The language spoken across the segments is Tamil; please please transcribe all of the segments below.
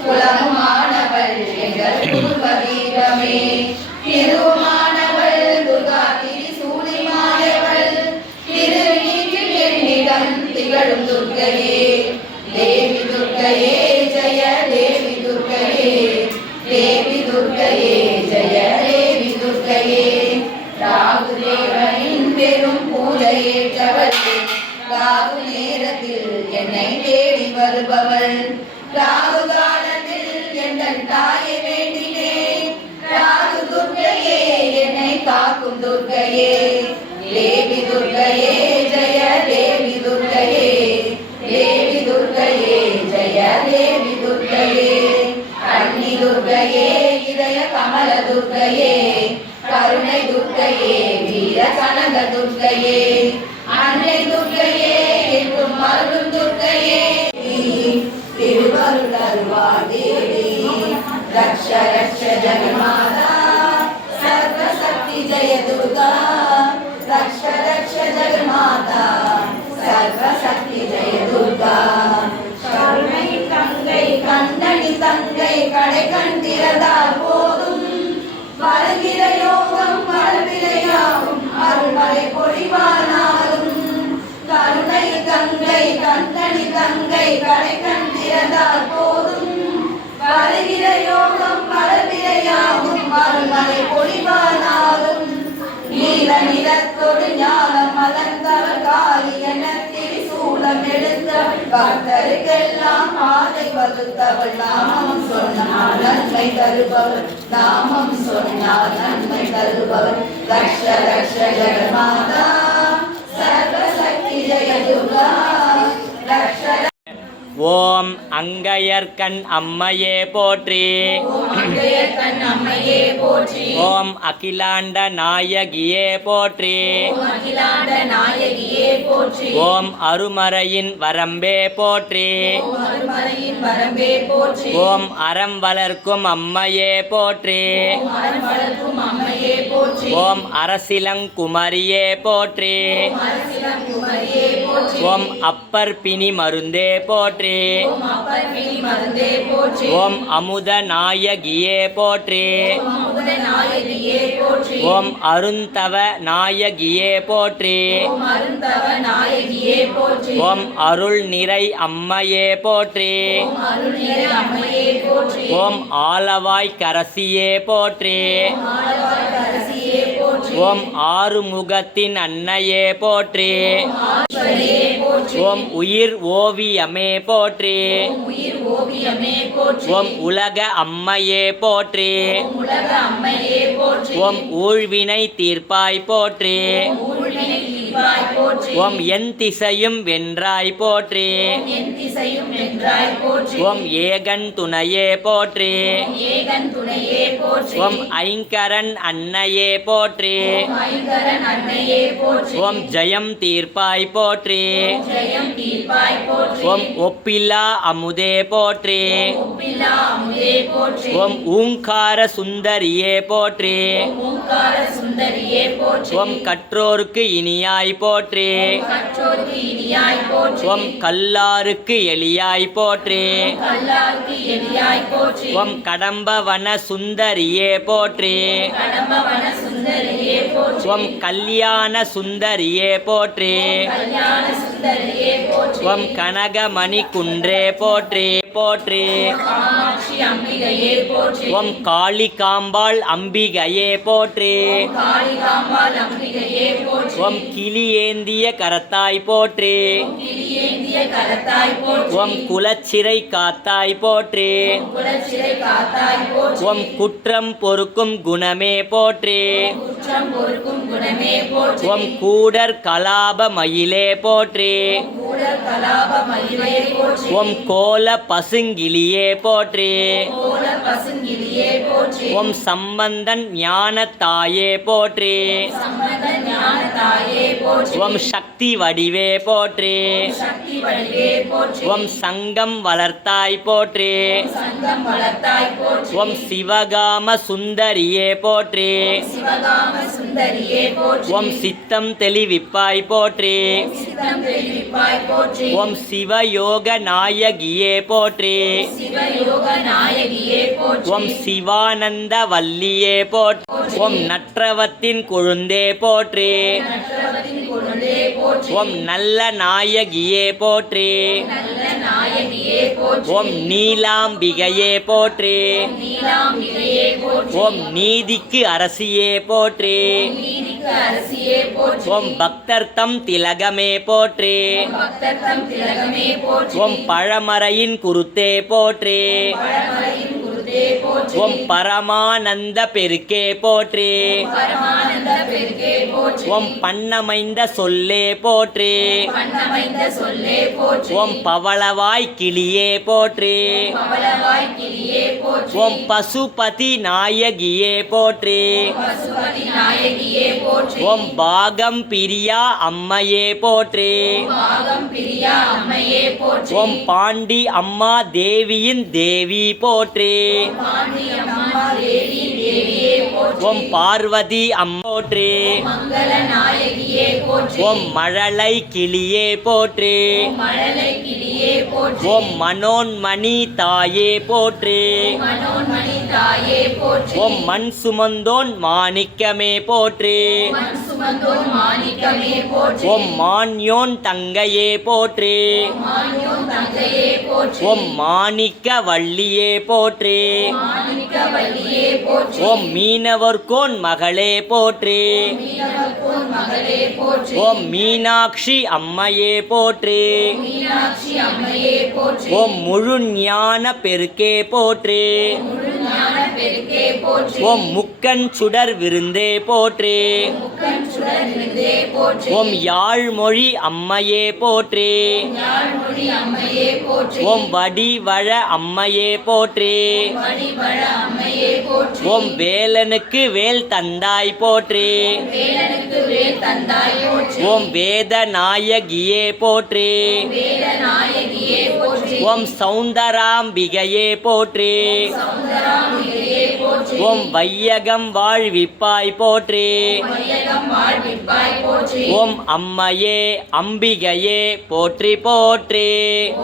குலமானவள் எங்கள் குடும்ப வீரமே திருமானவள் துர்கா திரிசூலி மாயவள் திருநீற்றில் என்னிடம் திகழும் துர்க்கையே தேவி துர்க்கையே ஜெய தேவி துர்க்கையே தேவி துர்க்கையே ஜெய தேவி துர்க்கையே ராகு தேவனின் பெரும் பூஜையேற்றவள் ராகு நேரத்தில் என்னை தேடி வருபவள் ராகு காலத்தில் எங்கள் தாயை வேண்டினேன் ராகு துர்க்கையே என்னை காக்கும் துர்க்கையே தேவி துர்க்கையே ஜெய தேவி துர்க்கையே தேவி துர்க்கையே ஜெய தேவி துர்க்கையே அன்னி துர்க்கையே இதய கமல துர்க்கையே கருணை துர்க்கையே வீர கனக துர்க்கையே அன்னை துர்க்கையே என்றும் மருளும் துர்க்கையே திருவருள் அருள்வாள் தேவி ரக்ஷ ரக்ஷ ஜெகமாதா சர்வசக்தி ஜெய துர்கா ரக்ஷ ரக்ஷ ஜெகமாதா சர்வசக்தி ஜெய துர்கா கருணை தங்கை கண்ணனி தங்கை கடை கண் திறந்தால் போதும் வருகிற யோகம் வாழ்விலையாகும் அருள்மலை பொழிவானாலும் கருணை தங்கை கண்ணனி தங்கை கடை கண் திறந்தால் போதும் வருகிற யோகம் வாழ்விலையாகும் அருள்மலை பொழிவானாலும் நீல நிறத்தொடு ஞானம் மலர்ந்தவர் காலி என திரிசூலம் எடுத்தவள் பக்தருக்கெல்லாம் பாதை வகுத்தவள் நாமம் சொன்னால் நன்மை தருபவள் நாமம் சொன்னால் நன்மை தருபவள் ரக்ஷ ரக்ஷ ஜெகமாதா சர்வசக்தி ஜெய துர்கா ரக்ஷ. ஓம் அங்கையர்கண் அம்மையே போற்றி ஓம் அகிலாண்ட நாயகியே போற்றி ஓம் அருமறையின் வரம்பே போற்றி ஓம் அறம் வளர்க்கும் அம்மையே போற்றி ஓம் அரசிலங்குமரியே போற்றி ஓம் அப்பர் பிணி மருந்தே போற்றி ஓம் அமுத நாயகியே போற்றி ஓம் அருந்தவ நாயகியே போற்றி ஓம் அருள் நிறை அம்மையே போற்றி ஓம் ஆலவாய் கரசியே போற்றி ஓம் ஆறுமுகத்தின் அன்னையே போற்றி ஓம் உயிர் ஓவியமே போற்றி ஓம் உலக அம்மையே போற்றி ஓம் ஊழ்வினை தீர்ப்பாய் போற்றி ஓம் என் திசையும் வென்றாய் போற்றி ஓம் ஏகன் துணையே போற்றி ஓம் ஐங்கரன் அன்னையே போற்றி ஓம் ஜெயம் தீர்ப்பாய் போற்றி ஓம் ஒப்பில்லா அமுதே போற்றி ஓம் ஊங்கார சுந்தரியே போற்றி ஓம் கற்றோருக்கு இனியாய் போற்றி ஓம் கல்லாருக்கு எளியாய் போற்றி ஓம் கடம்பவன சுந்தரியே போற்றி ஓம் கல்யாண சுந்தரியே போற்றி ஓம் கனகமணி குன்றே போற்றி போற்றி ஓம் காளிகாம்பாள் அம்பிகையே போற்றி ஓம் கிளியேந்திய கரத்தாய் போற்றி ஓம் குலச்சிறை காத்தாய் போற்றி ஓம் குற்றம் பொறுக்கும் குணமே போற்றி ஓம் கூடர் கலாப மயிலே போற்றி ஓம் கோல பசுங்கிளியே போற்றி ஓம் சம்பந்தன் ஞான தாயே போற்றி ஓம் சக்தி வடிவே போற்றி ஓம் சங்கம் வளர்த்தாய் போற்றி ஓம் சிவகாம சுந்தரியே போற்றி ஓம் சித்தம் தெளிவிப்பாய் போற்றி போற்றி. ஓம் சிவயோக நாயகியே போற்றி. சிவயோக நாயகியே போற்றி. ஓம் சிவானந்த வல்லியே போற்றி. ஓம் நற்றவத்தின் கொழுந்தே போற்றி. நற்றவத்தின் கொழுந்தே போற்றி. ஓம் நல்ல நாயகியே போற்றி. நல்ல நாயகியே போற்றி. ஓம் நீலாம்பிகையே போற்றி. நீலாம்பிகையே போற்றி. ஓம் நீதிக்கு அரசியே போற்றி. நீதிக்கு அரசியே போற்றி. ஓம் பக்தர்த்தம் திலகமே போற்றி. பக்தர்த்தம் திலகமே போற்றி. ஓம் பழமறையின் குருத்தே போற்றி. பழமறையின் குருதே போற்றி. ஓம் பரமானந்த பெருக்கே போற்றி. பரமானந்த பெருக்கே போற்றி. ஓம் பண்ணமைந்த சொல்லே போற்றி. பண்ணமைந்த சொல்லே போற்றி. ஓம் பவளவாய் கிளியே போற்றி. பவளவாய் கிளியே போற்றி. ஓம் பசுபதி நாயகியே போற்றி. பசுபதி நாயகியே போற்றி. ஓம் பாகம் பிரியா அம்மையே போற்றி. பாகம் பிரியா அம்மையே போற்றி. ஓம் பாண்டி அம்மா தேவியின் தேவி போற்றி. பாண்டி அம்மா தேவி தேவியே போற்றி. ஓம் பார்வதி அம்மா போற்றி. மங்கள நாயகியே போற்றி. ஓம் மழலை கிளியே போற்றி. மழலை கிளியே போற்றி. ஓம் மனோன்மணி தாயே போற்றி. மனோன்மணி தாயே போற்றி. ஓம் மண் சுமந்தோன் மாணிக்கமே போற்றி. மண் சுமந்தோன் மாணிக்கமே போற்றி. ஓம் மான்யோன் தங்கையே போற்றி. மான்யோன் தங்கையே போற்றி. ஓம் மாணிக்க வள்ளியே போற்றி. மாணிக்க வள்ளியே போற்றி. ஓம் மீனவர்கோன் மகளே போற்றி. மீனவர்கோன் மகளே போற்றி. ஓம் மீனாட்சி அம்மையே போற்றி. மீனாட்சி அம்மையே போற்றி. ஓம் முழு ஞான பெருக்கே போற்றி. முழு ஞான பெருக்கே போற்றி. ஓம் முக்கண் சுடர் விருந்தே போற்றி. முக்கண் சுடர் இருந்தே போற்றி. ஓம் யாழ்மொழி அம்மையே போற்றி. யாழ்மொழி அம்மையே போற்றி. ஓம் வடிவழ அம்மையே போற்றி. வடிவழ அம்மையே போற்றி. ஓம் வேலனுக்கு வேல் தந்தாய் போற்றி. வேலனுக்கு வேல் தந்தாய் போற்றி. ஓம் வேத நாயகியே போற்றி. வேத நாயகியே போற்றி. ஓம் சௌந்தராம்பிகையே போற்றி. சௌந்தராம்பிகையே போற்றி. ஓம் வையகம் வாழ்விப்பாய் போற்றி. வையகம் வாழ்விப்பாய் போற்றி. ஓம் அம்மையே அம்பிகையே போற்றி போற்றி.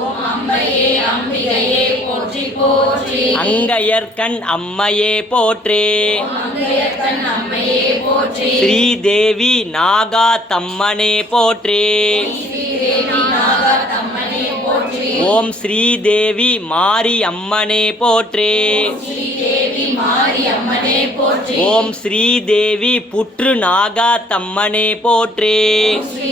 ஓம் அம்மையே அம்பிகையே போற்றி போற்றி. அங்கையர்கண் அம்மையே போற்றி. மங்கையர்கண் அம்மையே போற்றி. ஸ்ரீதேவி நாகா தம்மனே போற்றி. ஸ்ரீதேவி நாகத்தம்மனே போற்றி. ஓம் ஸ்ரீதேவி மாரி அம்மனே போற்றி. ஸ்ரீதேவி மாரி அம்மனே போற்றி. ஓம் ஸ்ரீதேவி புற்று நாகா தம்மனே போற்றி. ஸ்ரீ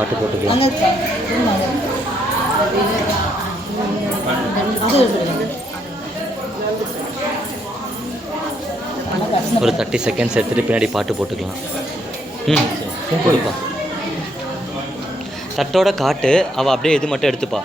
பாட்டு போட்டுக்கலாம். ஒரு 30 செகண்ட்ஸ் எடுத்துகிட்டு பின்னாடி பாட்டு போட்டுக்கலாம். கொடுப்பா. தட்டோட காட்டு, அவள் அப்படியே இது மட்டும் எடுத்துப்பா.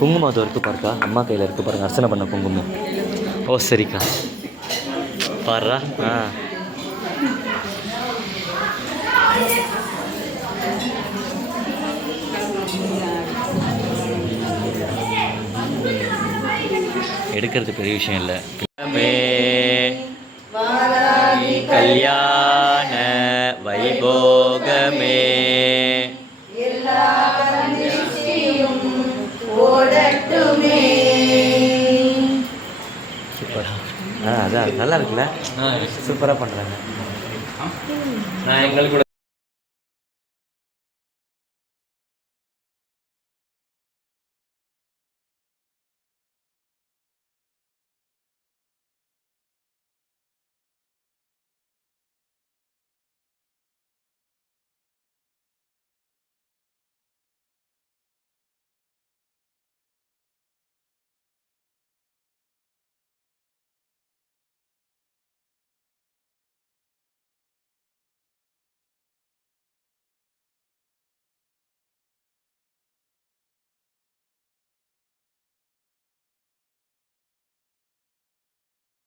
குங்குமம் அது இருக்கு பாருக்கா, அம்மா கையில் இருக்கு பாருங்க, அர்ச்சனை பண்ண குங்குமம். ஓ சரிக்கா, பாருறா. எடுக்கிறது பெரிய விஷயம் இல்லை. கல்யாண வைபோகமே சூப்பரா. அதான் நல்லா இருக்குல்ல, சூப்பராக பண்ணுறாங்க. நான் எங்களுக்கு